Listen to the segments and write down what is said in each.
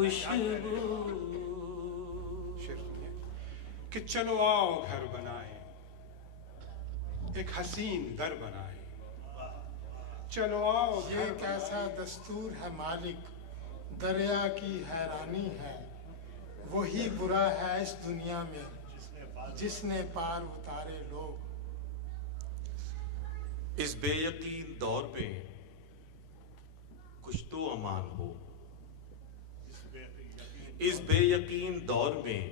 खुशबू। शेर सुनिए कि चलो आओ घर बनाए, एक हसीन दर बनाए। चलो आओ ये कैसा दस्तूर है मालिक, दरिया की हैरानी है। वही बुरा है इस दुनिया में जिसने पार उतारे लोग। इस बेयकीन दौर में कुछ तो अमान हो। इस बेयकीन दौर में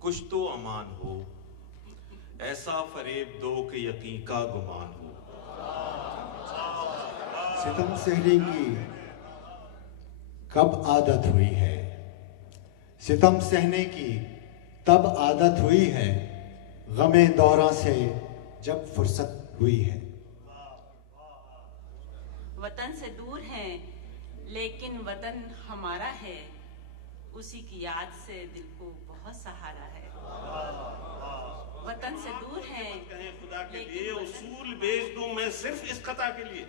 कुछ तो अमान हो। ऐसा फरेब दो कि यकीन का गुमान हो। सितम सहने की कब आदत हुई है, सितम सहने की तब आदत हुई है, गमे दौरा से जब फुर्सत हुई है। वतन से दूर हैं लेकिन वतन हमारा है, उसी की याद से दिल को बहुत सहारा है। वतन से दूर हैं कहें खुदा के लिए उसूल बेच दूं मैं सिर्फ इस खता के लिए।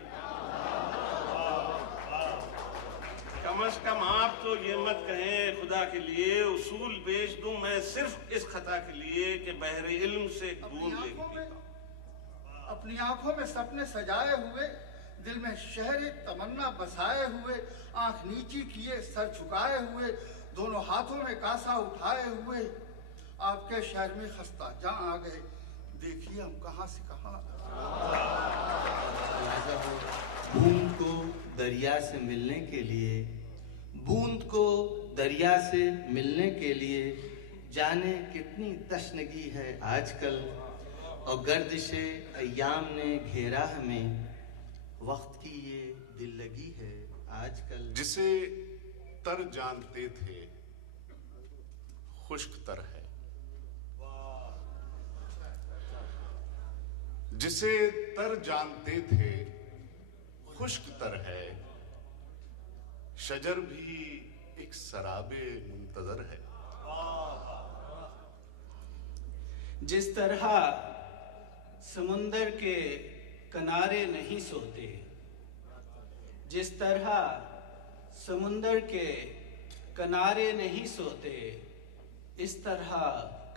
कम से कम आप तो ये मत कहें खुदा के लिए उसूल बेच दूं मैं सिर्फ इस खता के लिए कि बहरे इल्म से बूंद लेगी। अपनी आंखों में सपने सजाए हुए, दिल में शहर तमन्ना बसाए हुए, आंख नीची किए सर झुकाए हुए, दोनों हाथों में कासा उठाए हुए, आपके शहर में खस्ता जहां आ गए। देखिए हम कहां से कहां। बूंद को दरिया से मिलने के लिए, बूंद को दरिया से मिलने के लिए जाने कितनी तशनगी है आजकल। और गर्दिशे अय्याम ने घेरा हमें, वक्त की ये दिल लगी है आजकल। जिसे तर जानते थे खुश्क तर है, जिसे तर जानते थे खुश्क तर है, शजर भी एक सराबे मुंतजर है। जिस तरह समुंदर के किनारे नहीं सोते, जिस तरह समुंदर के किनारे नहीं सोते, इस तरह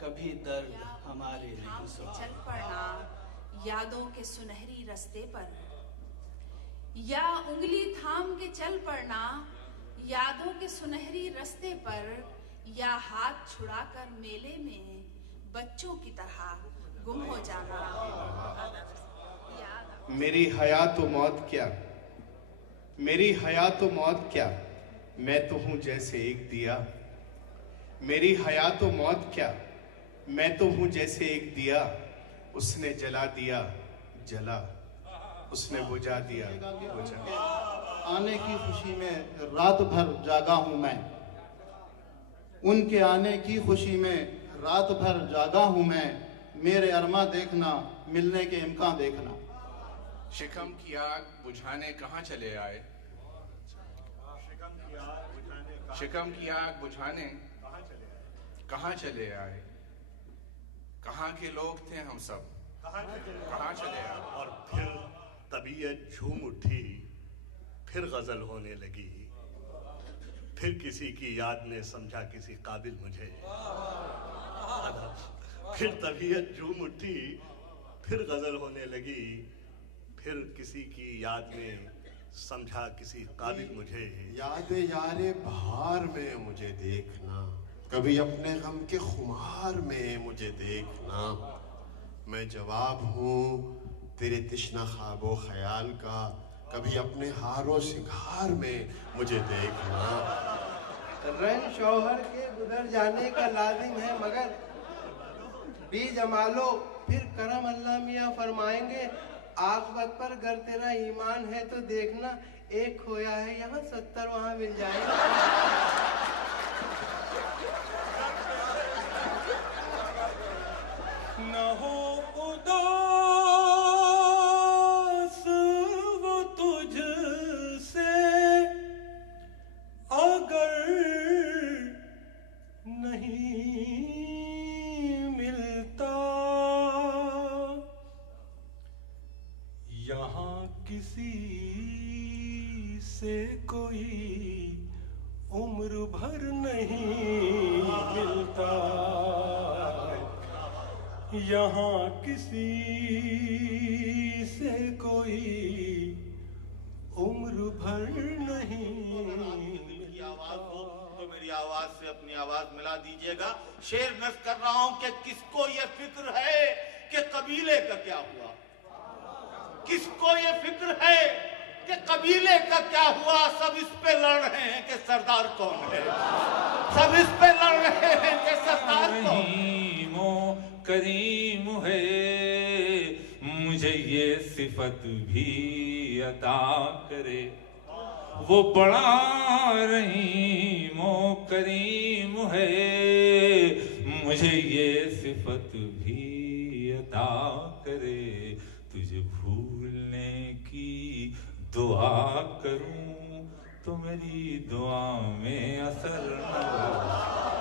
कभी दर्द हमारे नहीं सोते। चल पड़ना यादों के सुनहरी रास्ते पर, या उंगली थाम के चल पड़ना यादों के सुनहरी रास्ते पर, या हाथ छुड़ाकर मेले में बच्चों की तरह गुम हो जाना। मेरी हयात व मौत क्या, मेरी हयात व मौत क्या, मैं तो हूँ जैसे एक दिया। मेरी हयात व मौत क्या, मैं तो हूँ जैसे एक दिया। उसने जला दिया जला, उसने बुझा दिया बुझा। आने की खुशी में रात भर जागा हूँ मैं, उनके आने की खुशी में रात भर जागा हूँ मैं। मेरे अरमा देखना, मिलने के इम्कान देखना। शिकम की आग बुझाने कहाँ चले आए, शिकम की आग बुझाने कहाँ चले आए। कहाँ के लोग थे हम सब, कहाँ चले आए। और फिर तबीयत झूम उठी, फिर गजल होने लगी। फिर किसी की याद ने समझा किसी काबिल मुझे। फिर तबीयत झूम उठी, फिर गजल होने लगी। फिर किसी की याद ने समझा किसी काबिल मुझे। याद यारे बहार में मुझे देखना, कभी अपने गम के खुमार में मुझे देखना। मैं जवाब हूँ तेरे तिश्ना ख्वाबो ख्याल का, कभी अपने हारों सिंगार में मुझे देखना। रन शौहर के गुजर जाने का लाजिम है, मगर बी जमालो फिर करम अल्लाह मियाँ फरमाएंगे। आखिरत पर अगर तेरा ईमान है तो देखना, एक खोया है यहाँ 70 वहाँ मिल जाएगा। न हो उदास वो तुझसे अगर नहीं मिलता। यहाँ किसी से कोई उम्र भर नहीं मिलता, यहाँ किसी से कोई उम्र भर नहीं। की आवाज हो तो मेरी आवाज से अपनी आवाज मिला दीजिएगा। शेर नस कर रहा हूं कि किसको ये फिक्र है कि कबीले का क्या हुआ, किसको ये फिक्र है कि कबीले का क्या हुआ। सब इस पे लड़ रहे हैं कि सरदार कौन है, सब इस पे लड़ रहे हैं कि सरदार कौन है। करीम है मुझे ये सिफत भी अता करे, वो बड़ा रहीम ओ करीम है मुझे ये सिफत भी अता करे। तुझे भूलने की दुआ करूं तो मेरी दुआ में असर न हो।